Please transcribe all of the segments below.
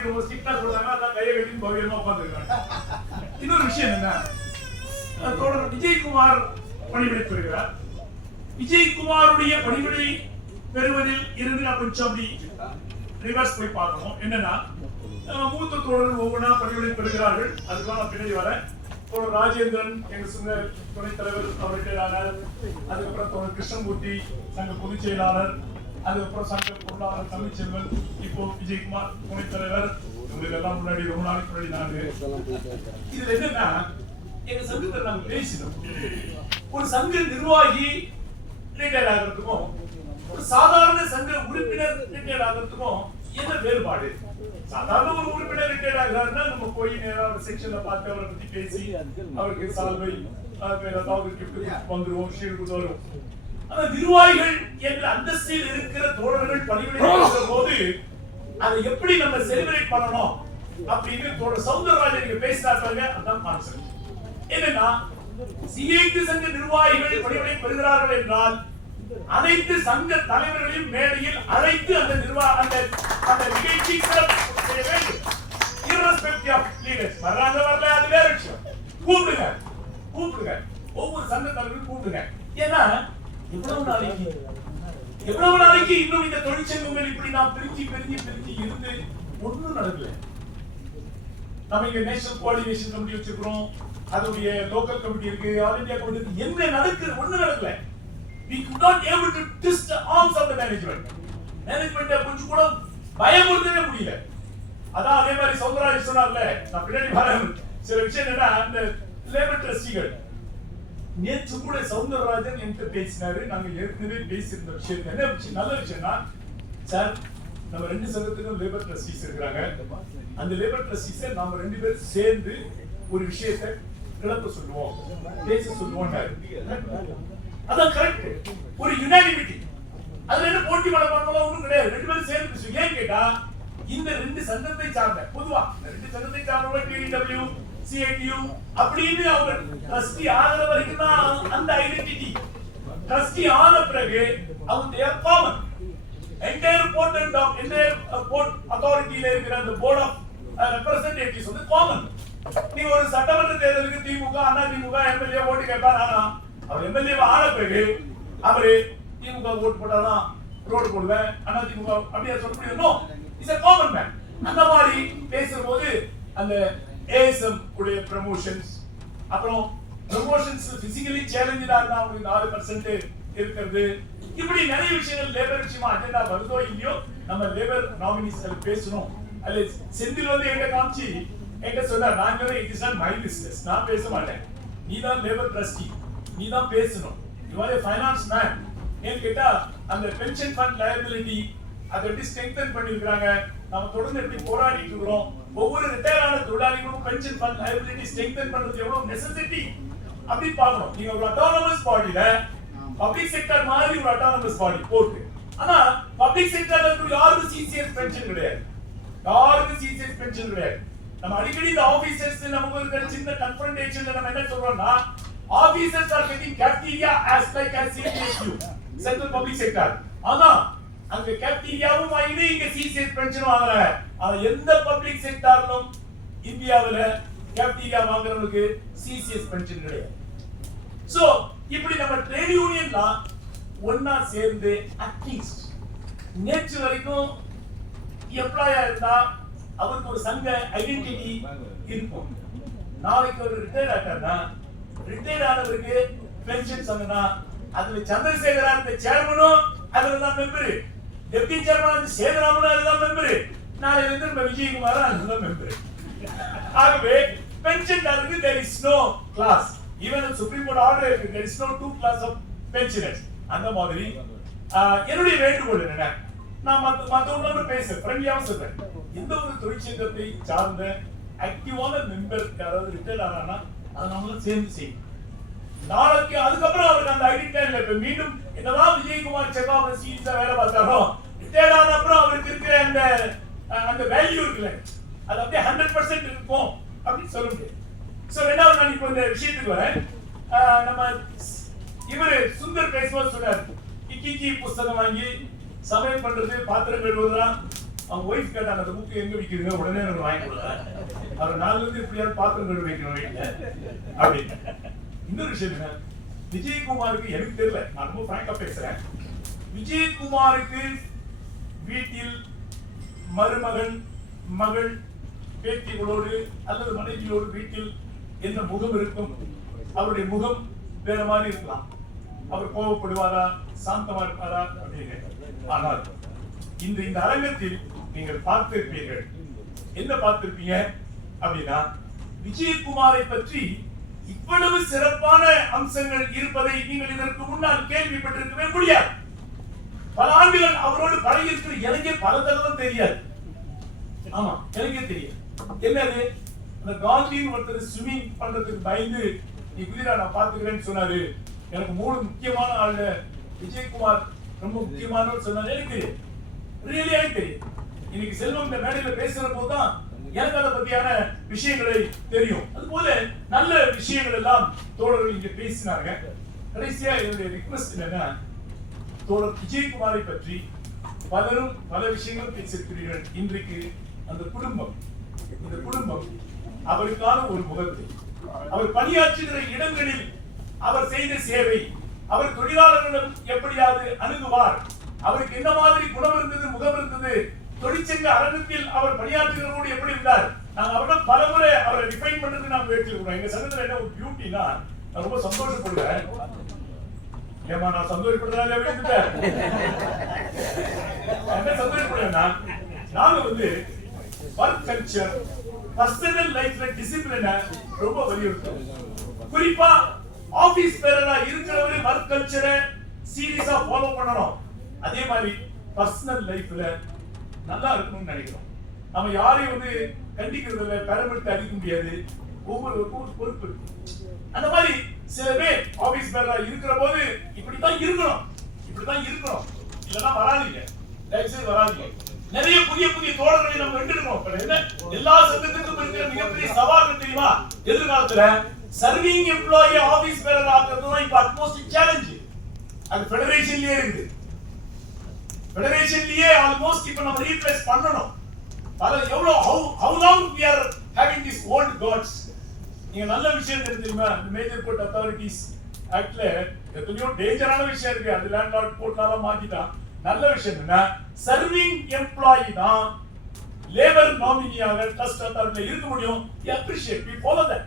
அப்படின்னு ஒரு ஸ்ட்ரிக்டா சொல்றாங்க, அதான் கையை கட்டி பவியமா உட்கார்ந்துருக்காங்க. இன்னொரு விஷயம் என்ன, தோழர் விஜயகுமார் பணிவிடை பெறுகிறார். விஜயகுமாருடைய பணிவிடை பெறுவதில் இருந்து நான் கொஞ்சம் அப்படி ரிவர்ஸ் போய் பார்க்கணும். என்னன்னா, மூத்த தோழர்கள் ஒவ்வொன்றா பணிவிடை பெறுகிறார்கள். அதுக்காக நான் பின்னாடி வரேன். தோழர் ராஜேந்திரன் எங்க சங்க துணைத் தலைவர் அவர்கள் ஆனார். அதுக்கப்புறம் தோழர் கிருஷ்ணமூர்த்தி சங்க பொதுச் செயலாளர், அதுக்கப்புறம் சங்க பொருளாளர் தமிழ்ச்செல்வன், இப்போ விஜயகுமார் துணைத் தலைவர். உங்களுக்கு எல்லாம் முன்னாடி ரொம்ப நாளைக்கு முன்னாடி நாங்க இதுல என்னன்னா, எங்க சங்கத்தில் நாங்க பேசினோம், ஒரு சங்க நிர்வாகி ரிட்டையர்ட் ஆகிறதுக்கும் ஒரு சாதாரண சங்க உறுப்பினர் ரிட்டையர்ட் ஆகிறதுக்கும் என்ன வேறுபாடு? சாதாரண ஒரு உறுப்பினர் ரிட்டையர்ட் ஆகிறாருன்னா நம்ம போய் நேரம் செக்ஷன்ல பார்த்து அவரை பத்தி பேசி அவருக்கு சால்வை ஏதாவது கிஃப்ட் வந்துருவோம், ஷீல்டு வரும். ஆனா நிர்வாகிகள் என்ற அந்தஸ்தில் இருக்கிற தோழர்கள் பணிவிடை செய்கிற போது அதை எப்படி நம்ம செலிபிரேட் பண்ணணும் அப்படின்னு தோழர் சௌந்தரராஜன் நீங்க பேசினாங்க. அதான் கான்செப்ட். என்னன்னா, சிஐடி சங்க நிர்வாகிகள் பணிவிடை பெறுகிறார்கள் என்றால் அனைத்து சங்க தலைவர்களையும் மேடையில் அழைத்து அந்த அந்த நிகழ்ச்சி சிறப்பு செய்ய வேண்டும். irrespective of leaders வர்றாங்க வரல அது வேற விஷயம். கூப்பிடுங்க ஒவ்வொரு சங்க தலைவரையும் கூப்பிடுங்க. ஏன்னா எவ்வளவு நாளைக்கு இன்னும் இந்த தொழிற்சங்கங்கள் இப்படி நாம் பிரிஞ்சு இருந்து ஒண்ணும் நடக்கல. நம்ம இங்க நேஷனல் கோஆர்டினேஷன் கமிட்டி வச்சிருக்கிறோம், அதோடைய லோக்கல் கமிட்டி இருக்கு, ஆல் இந்தியா கமிட்டி இருக்கு. என்ன நடக்குது? ஒண்ணும் நடக்கல. We could not able to twist the arms of the management. Management கொஞ்சம் கூட பயமுறுத்தவே முடியல. அதான் அதே மாதிரி சௌந்தரராஜ் சொன்னார்ல, நான் பின்னாடி வரேன். சில விஷயம் என்னன்னா, அந்த லேபர் ட்ரஸ்டிகள் நேற்று கூட சௌந்தரராஜன் என்கிட்ட பேசினாரு. நாங்க ஏற்கனவே பேசியிருந்த விஷயம் என்ன விஷயம், நல்ல விஷயம்னா, சார் நம்ம ரெண்டு சங்கத்துக்கும் லேபர் ட்ரஸ்டிஸ் இருக்கிறாங்க. அந்த லேபர் ட்ரஸ்டிஸை நாம ரெண்டு பேரும் சேர்ந்து ஒரு விஷயத்தை கிளப்ப சொல்லுவோம், பேச சொல்லுவோம். அதான் கரெக்ட். ஒரு யுனானிமிட்டி. அதுல என்ன போட்டி பண்ணலாம் ஒண்ணும் கிடையாது. ரெண்டு பேரும் சேர்ந்து பேசுவோம். ஏன் கேட்டா, இந்த ரெண்டு சங்கத்தை சார்ந்த பொதுவா ரெண்டு சங்கத்தை சார்ந்தவங்க டிடிடபிள்யூ சிஐடியு அப்படின்னு அவங்க ட்ரஸ்டி ஆகிற வரைக்கும் தான் அந்த ஐடென்டிட்டி. ட்ரஸ்டி ஆன பிறகு அவங்க they are common. entire port and dock entire port authority-ல இருக்கிற அந்த board of representatives வந்து common. நீ ஒரு சட்டமன்ற தேர்தலுக்கு திமுக அண்ணா திமுக எம்எல்ஏ ஓட்டு கேட்பார். ஆனா அவர் எம்எல்ஏ ஆன பிறகு அவரு திமுக ஓட்டு போட்டாதான் ரோடு போடுவேன், அண்ணா திமுக அப்படியே சொல்ல முடியும். Is a common man. அந்த மாதிரி பேசும்போது அந்த ஏஎஸ்எம் உடைய ப்ரமோஷன்ஸ், அப்புறம் ப்ரமோஷன்ஸ் பிசிக்கலி சேலஞ்சா இருந்தா அவங்களுக்கு 4% இருக்கிறது. இப்படி நிறைய விஷயங்கள் லேபர் விஷயமா அஜெண்டா வருதோ இல்லையோ நம்ம லேபர் நாமினிஸ் பேசணும். அல்ல செந்தில் வந்து எங்க காமிச்சு எங்க சொன்னார், நான் சொல்றேன் it is not my business, நான் பேச மாட்டேன், நீ தான் லேபர் ட்ரஸ்டி, நீ தான் பேசணும், you are a finance man. ஏன்னு கேட்டா அந்த பென்ஷன் ஃபண்ட் லயபிலிட்டி அதை எப்படி ஸ்ட்ரெங்தன் பண்ணிருக்காங்க, நம்ம தொடர்ந்து எப்படி போராடிட்டு இருக்கிறோம். ஒவ்வொரு ரிட்டையர் ஆன தொழிலாளிகளும் பென்ஷன் ஃபண்ட் லயபிலிட்டி ஸ்ட்ரெங்தன் பண்றது எவ்வளவு நெசசிட்டி அப்படி பார்க்கணும். நீங்க ஒரு அட்டானமஸ் பாடியில பப்ளிக் செக்டர் மாதிரி ஒரு அட்டானமஸ் பாடி போட்டு, ஆனா பப்ளிக் செக்டர்ல இருக்கிற யாருக்கும் சிசிஎஸ் பென்ஷன் கிடையாது, யாருக்கும் சிசிஎஸ் பென்ஷன் கிடையாது. நம்ம அடிக்கடி இந்த ஆபீசர்ஸ் நமக்கு இருக்கிற சின்ன கன்ஃபரன்டேஷன்ல நம்ம என்ன சொல்றோம்னா, officers are getting cafeteria as like as CPSU central public sector. ஆனா அங்க கேப்டீரியாவும் வாங்கி இங்க சிசிஎஸ் பென்ஷன் வாங்குறாங்க. ஆனா எந்த பப்ளிக் செக்டர்லும் இந்தியாவுல கேப்டீரியா வாங்குறவங்களுக்கு சிசிஎஸ் பென்ஷன் கிடையாது. சோ இப்படி நம்ம ட்ரேட் யூனியன்லாம் ஒன்னா சேர்ந்து அட்லீஸ்ட் நேற்று வரைக்கும் எம்ப்ளாயா இருந்தா அவருக்கு ஒரு சங்க ஐடென்டிட்டி இருக்கும். நாளைக்கு ஒரு ரிட்டையர் ஆட்டார்னா ரிட்டையர் ஆனவருக்கு பென்ஷன் சங்கனா அதுல சந்திரசேகரா இருந்த சேர்மனும் அதுலதான் மெம்பரு, டெப்டி சேர்மன் சேதராமனும் அதுதான் மெம்பரு, நாளை வந்து நம்ம விஜயகுமாரும் அதுதான் மெம்பரு. ஆகவே பென்ஷன்காரருக்கு there is no class, even in Supreme Court order there is no two class of pensioners. அந்த மாதிரி என்னுடைய வேண்டுகோள் என்ன, நான் மத்தவங்களோட பேசுறேன், ஃப்ரெண்ட்லியாவும் சொல்றேன், எந்த ஒரு தொழிற்சங்கத்தை சார்ந்த ஆக்டிவான மெம்பர் யாராவது ரிட்டையர் ஆனானா அதை நம்மளும் சேர்ந்து செய்யும். நாளைக்கு அதுக்கப்புறம் அவருக்கு அந்த ஐடென்டிட்டி இல்லை. இப்ப மீண்டும் என்னதான் விஜயகுமார் செக்காவ சீரியஸா வேலை பார்த்தாலும் ரிட்டையர் ஆன அப்புறம் அவருக்கு இருக்கிற அந்த வேல்யூ இருக்குல்ல, அது அப்படியே 100% இருக்கும் அப்படின்னு சொல்ல முடியாது. சோ ரெண்டாவது நான் இப்போ இந்த விஷயத்துக்கு வரேன். நம்ம இவரு சுந்தர் பேசும்போது சொன்னார், கிக்கி புஸ்தகம் வாங்கி சமையல் பண்றது, பாத்திரம் கழுவுறதுலாம் அவங்க ஒய்ஃப் கேட்டாங்க அந்த புக்கு எங்க விற்கிறீங்க, உடனே எனக்கு வாங்கி கொடுத்தாங்க. அவர் நாள்ல இருந்து எப்படியாவது பாத்திரம் கழுவி வைக்கணும் வீட்டுல அப்படின்னு. இன்னொரு விஷயம் என்ன, விஜயகுமாருக்கு எனக்கு தெரியல, நான் ரொம்ப பிராங்கா பேசுறேன், விஜயகுமாருக்கு வீட்டில் மருமகன் மகள் பேத்திகளோடு அல்லது மனைவியோடு வீட்டில் என்ன முகம் இருக்கும், அவருடைய முகம் வேற மாதிரி இருக்கலாம். அவர் கோபப்படுவாரா, சாந்தமா இருப்பாரா அப்படின்னு. ஆனால் இந்த அரங்கத்தில் நீங்கள் பார்த்திருப்பீர்கள், என்ன பார்த்திருப்பீங்க அப்படின்னா, விஜயகுமாரை பற்றி இவ்வளவு சிறப்பான அம்சங்கள் இருப்பதை நீங்கள் இதற்கு முன்னால் கேள்விப்பட்டிருக்கவே முடியாது. பல ஆண்டுகள் அவரோடு பழகி இருக்கிற எனக்கே பல தடவை தெரியாது. ஆமா, எனக்கே தெரியும். என்னது, அந்த காந்தின்னு ஒருத்தர் ஸ்விமிங் பண்றதுக்கு பயந்து நீ குதிரா நான் பாத்துக்கிறேன்னு சொன்னாரு. எனக்கு 3 முக்கியமான ஆளு விஜயகுமார் ரொம்ப முக்கியமானவர் சொன்னாரு. எனக்கு தெரியும், ரியலியா தெரியும். இன்னைக்கு செல்வம் இந்த மேடையில பேசுற போதுதான் எனக்கு அதை பத்தியான விஷயங்களை தெரியும். அது போல நல்ல விஷயங்கள் எல்லாம் தோழர்கள் இங்க பேசினாங்க. கடைசியா என்னுடைய ரிக்வெஸ்ட் என்னன்னா, தோழர் விஜயகுமாரை பற்றி பலரும் பல விஷயங்கள் பேசியிருக்கிறீர்கள். இன்றைக்கு அந்த குடும்பம், இந்த குடும்பம் அவருக்கான ஒரு முகத்தை, அவர் பணியாற்றுகிற இடங்களில் அவர் செய்த சேவை, அவர் தொழிலாளர்களிடம் எப்படியாவது அணுகுவார், அவருக்கு என்ன மாதிரி குணம் இருந்தது, முகம் இருந்தது, தொழிற்சங்க அரங்கத்தில் அவர் பணியாற்றுகிறவரோடு எப்படி இருந்தார், நாங்கள் அவரிடம் பலமுறை அவரை டிஃபைன் பண்றது நாம் முயற்சி இருக்கிறோம். எங்க சங்கத்தில் என்ன ஒரு பியூட்டினா, நான் ரொம்ப சந்தோஷப்படுவேன். ஏமா நான் சந்தோஷப்படுறதால என்ன சந்தோஷப்படுவேன்னா, நாங்க ஒர்க் கல்ச்சர், பர்சனல் லைஃப்ல டிசிப்ளினை ரொம்ப வலியுறுத்தும். குறிப்பா ஆபீஸ் பேரரா இருக்கிறவரு ஒர்க் கல்ச்சரை சீரியஸா ஃபாலோ பண்ணணும். அதே மாதிரி பர்சனல் லைஃப்ல நல்லா இருக்கணும்னு நினைக்கிறோம். நம்ம யாரையும் கண்டிக்கிறது இல்லை, பெரம்பெடுத்து அடிக்க முடியாது. ஒவ்வொருவருக்கும் பொறுப்பு இருக்கு. அந்த மாதிரி சில பேர் ஆபீஸ் பேரரா இருக்கிற போது இப்படித்தான் இருக்கணும், இப்படித்தான் இருக்கணும், இல்லைன்னா வராதீங்க, தயவுசெய்து வராதீங்க. நிறைய புதிய புதிய தோழர்களை நம்ம வென்றிருக்கோம். எல்லா சங்கத்துக்கும் இருக்கிற மிகப்பெரிய சவால் தெரியுமா, எதிர்காலத்துல சர்விங் எம்ப்ளாயி ஆபீஸ் பேரர் ஆக்குறது தான் இப்ப அட்மோஸ்ட் சேலஞ்ச். அது ஃபெடரேஷன்லயே இருக்குது. ஃபெடரேஷன்லயே ஆல்மோஸ்ட் இப்ப நம்ம ரீப்ளேஸ் பண்ணணும். எவ்வளவு how long we are having these old gods. நீங்க நல்ல விஷயம் தெரியுமா, மேஜர் கோர்ட் அத்தாரிட்டிஸ் ஆக்ட்ல எத்தனையோ டேஞ்சரான விஷயம் இருக்கு. அது லேண்ட்லார்ட் கோர்ட்னால மாத்திட்டான். நல்ல விஷயம் என்ன, சர்விங் எம்ப்ளாயி தான் லேபர் நாமினியாக ட்ரஸ்ட் அத்தாரிட்டில இருக்க முடியும். Appreciate, we follow that.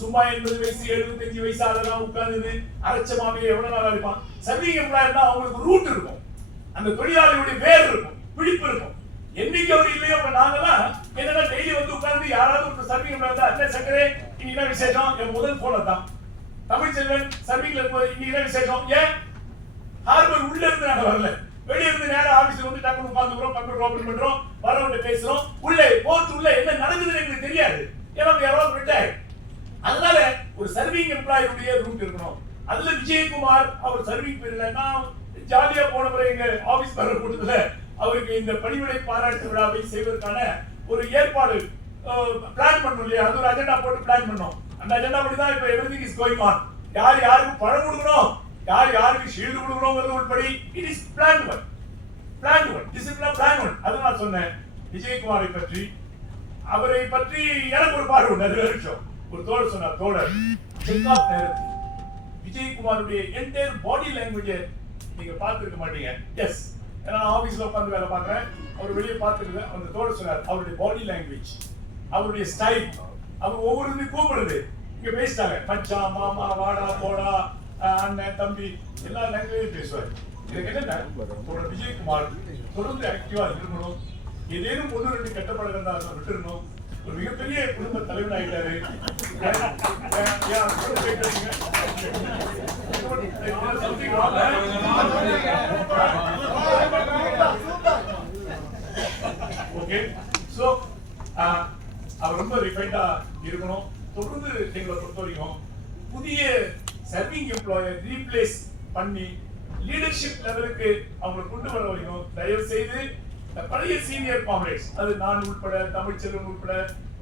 சும்மா 80 வயசு 75 வயசு ஆளெல்லாம் உட்கார்ந்து அரைச்சமாவே எவ்வளவு நாளா இருப்பான். சர்விங் எம்ப்ளாயி தான் அவங்களுக்கு ரூட் இருக்கும், அந்த தொழிலாளியுடைய வேர் இருக்கும், பிடிப்பு இருக்கும். என்னைக்கு அவர் இல்லையோ அப்ப நாங்கெல்லாம் என்னன்னா டெய்லி உட்கார்ந்து யாராவது ஒரு சர்விங் எம்ப்ளாயி தான், என்ன சக்கரே இன்னைக்கு என்ன விசேஷம், என் முதல் போன தான் தமிழ் செல்வன் சர்விங்ல இன்னைக்கு என்ன விசேஷம், ஏன் ஹார்பர் உள்ள இருந்து நாங்க வரல, வெளியே இருந்து நேரம் ஆபீஸ்ல டக்குனு உட்கார்ந்துக்கிறோம், கம்ப்யூட்டர் ஓபன் பண்றோம், வரவங்க பேசுறோம், உள்ளே போர்ட் உள்ள என்ன நடக்குதுன்னு எங்களுக்கு தெரியாது. ஏன்னா யாராவது ரிட்டையர்ட். அதனால ஒரு சர்விங் எம்ப்ளாயியுடைய ரூட் இருக்கணும். அதுல விஜயகுமார் அவர் சர்விங் பீரியட்ல நான் ஜாலியா போன முறை எங்க ஆபீஸ் பேரர் கூட்டத்துல அவருக்கு இந்த பணிவிடை பாராட்டு விழாவை செய்வதற்கான ஒரு ஏற்பாடு பிளான் பண்ணோம் இல்லையா, அது ஒரு அஜெண்டா போட்டு பிளான் பண்ணோம். அந்த அஜெண்டா படி தான் இப்ப எவ்ரிதிங் இஸ் கோயிங் ஆன். யார் யாருக்கு பணம் கொடுக்கணும், யார் யாருக்கு ஷீல்டு கொடுக்கணும்ங்கிறது உட்படி it is plan one discipline plan one. அது நான் சொன்னேன். விஜயகுமாரை பற்றி அவரை பற்றி எனக்கு ஒரு பார்வை உண்டு. அது வரைக்கும் ஒரு தோழர் சொன்னார், தோழர் விஜயகுமாருடைய என்டையர் பாடி லாங்குவேஜ் நீங்க பார்த்திருக்க மாட்டீங்க. எஸ், ஏன்னா நான் ஆபீஸ்ல உட்கார்ந்து வேலை பார்க்கிறேன், அவர் வெளியே பார்த்துருக்கேன். அந்த தோழர் சொன்னார், அவருடைய பாடி லாங்குவேஜ், அவருடைய ஸ்டைல், அவர் ஒவ்வொரு கூப்பிடுறது இங்க பேசிட்டாங்க, மச்சான், மாமா, வாடா, போடா, அண்ணன், தம்பி, எல்லா லாங்குவேஜும் பேசுவார். இதுக்கு என்னன்னா, தோழர் விஜயகுமார் தொடர்ந்து ஆக்டிவா இருக்கணும். ஏதேனும் 1-2 கெட்ட பழக்கம் தான் விட்டுருணும். ஒரு மிகப்பெரிய குடும்ப தலைவர் ஆயிட்டாரு. ஓகே, சோ அவர் ரொம்ப ரிஃபைண்டா இருக்கணும். தொடர்ந்து எங்களை பொறுத்த வரைக்கும் புதிய சர்விங் எம்ப்ளாயர் ரீப்ளேஸ் பண்ணி லீடர்ஷிப் லெவலுக்கு அவங்களை கொண்டு வர வரைக்கும் தயவு செய்து பழைய சீனியர் காம்ரேட்ஸ், அது நான் உட்பட, தமிழ்ச்செல்வன் உட்பட,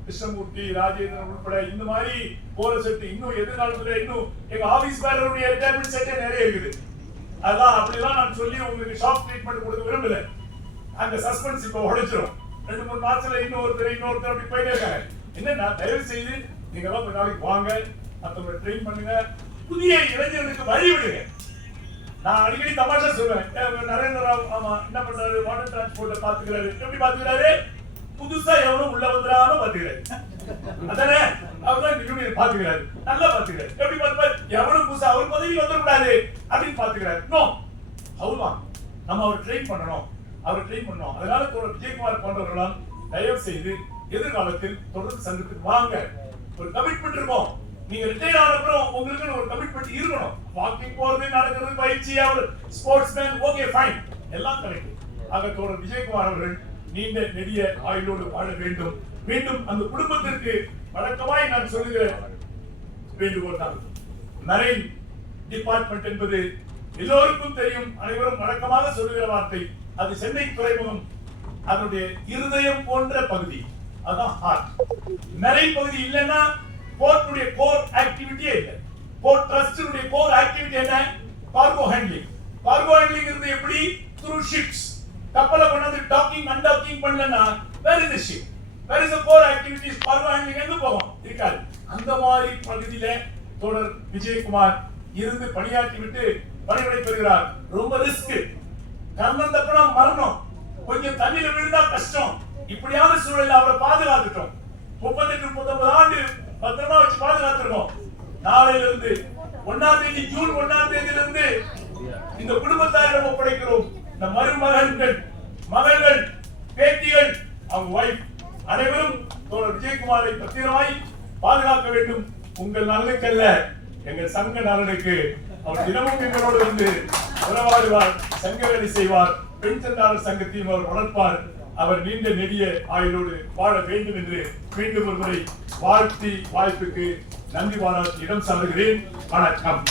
கிருஷ்ணமூர்த்தி, ராஜேந்திரன் உட்பட, இந்த மாதிரி போற செட்டு இன்னும் எதிர்காலத்துல இன்னும் எங்க ஆபீஸ் பேரருடைய ரிட்டையர்மெண்ட் செட்டே நிறைய இருக்குது. அதான் அப்படிலாம் நான் சொல்லி உங்களுக்கு ஷாக் ட்ரீட்மெண்ட் கொடுக்க விரும்பல. அந்த சஸ்பென்ஸ் இப்ப உடைச்சிரும். 2-3 மாசத்துல இன்னொருத்தர் அப்படி போயிட்டே இருக்காங்க. என்ன தயவு செய்து நீங்க எல்லாம் ஒரு நாளைக்கு வாங்க, மத்தவங்களை ட்ரெயின் பண்ணுங்க, புதிய இளைஞர்களுக்கு வழி விடுங்க. நான் அடிக்கடி தமாஷா சொல்றேன், நரேந்திர ராவ் ஆமா என்ன பண்றாரு, வாட்டர் டிரான்ஸ்போர்ட் பாத்துக்கிறாரு. எப்படி பாத்துக்கிறாரு? புதுசா எவனும் உள்ள வந்துடாம பாத்துக்கிறாரு. அதானே அவர்தான் யூனியன் பாத்துக்கிறாரு, நல்லா பாத்துக்கிறாரு. எப்படி பாத்துப்பாரு? எவனும் புதுசா அவர் பதவியில் வந்துடக்கூடாது அப்படின்னு பாத்துக்கிறாரு. நோ, அவ்வளவுதான். நம்ம அவர் ட்ரெயின் பண்ணணும். அதனால விஜயகுமார் போன்றவர்களால் தயவு செய்து எதிர்காலத்தில் தொடர்ந்து சங்கத்துக்கு வாங்க. ஒரு கமிட்மெண்ட் இருக்கும். நீங்க ரிட்டையர் ஆன அப்புறம் உங்களுக்கு ஒரு கமிட்மெண்ட் இருக்கணும். வாக்கிங் போறது, நடக்கிறது, பயிற்சி, அவர் ஸ்போர்ட்ஸ்மேன், ஓகே ஃபைன், எல்லாம் கரெக்ட். ஆக தோழர் விஜயகுமார் அவர்கள் நீண்ட நெடிய ஆயுளோடு வாழ வேண்டும். மீண்டும் அந்த குடும்பத்திற்கு வழக்கமாய் நான் சொல்லுகிற வேண்டுகோள் தான், மரைன் டிபார்ட்மெண்ட் என்பது எல்லோருக்கும் தெரியும், அனைவரும் வழக்கமாக சொல்லுகிற வார்த்தை. அது சென்னை துறைமுகம் அதனுடைய இருதயம் போன்ற பகுதி, அதான் ஹார்ட். மரைன் பகுதி இல்லைன்னா போர்ட்டுடைய கோர் ஆக்டிவிட்டியே இல்லை. போர்ட் ட்ரஸ்டுடைய கோர் ஆக்டிவிட்டி என்ன? Cargo handling. கார்கோ ஹேண்ட்லிங் இருந்து எப்படி? Through ships. கப்பலை கொண்டாந்து டாக்கிங் அன்டாக்கிங் பண்ணலன்னா where is the ship, where is the core activities? Cargo handling எங்க போகும்? இருக்காது. அந்த மாதிரி பகுதியில தொடர் விஜயகுமார் இருந்து பணியாற்றி விட்டு பணிவிடை பெறுகிறார். ரொம்ப ரிஸ்க். கர்ணன் தப்பனா மரணம், கொஞ்சம் தண்ணியில விழுந்தா கஷ்டம். இப்படியான சூழலில் அவரை பாதுகாத்துட்டோம். 38-39 ஆண்டு பத்திரமா வச்சு பாதுகாத்துருக்கோம். நாளையில இருந்து 1ஆம் தேதி, ஜூன் 1ஆம் தேதியிலிருந்து இந்த குடும்பத்தாரிடம் ஒப்படைக்கிறோம். இந்த மருமகன்கள், மகள்கள், பேத்திகள், அவங்க வைஃப் அனைவரும் தோழர் விஜயகுமாரை பத்திரமாய் பாதுகாக்க வேண்டும். உங்கள் நலனுக்கல்ல, எங்கள் சங்க நலனுக்கு. அவர் தினமும் எங்களோடு வந்து உறவாடுவார், சங்க வேலை செய்வார், பெண் சந்தாளர் சங்கத்தையும் அவர் வளர்ப்பார். அவர் நீண்ட நெடிய ஆயுளோடு வாழ வேண்டும் என்று மீண்டும் ஒரு முறை வாழ்த்தி வாய்ப்புக்கு நன்றி பாராட்டி இடம் சாருகிறேன். வணக்கம்.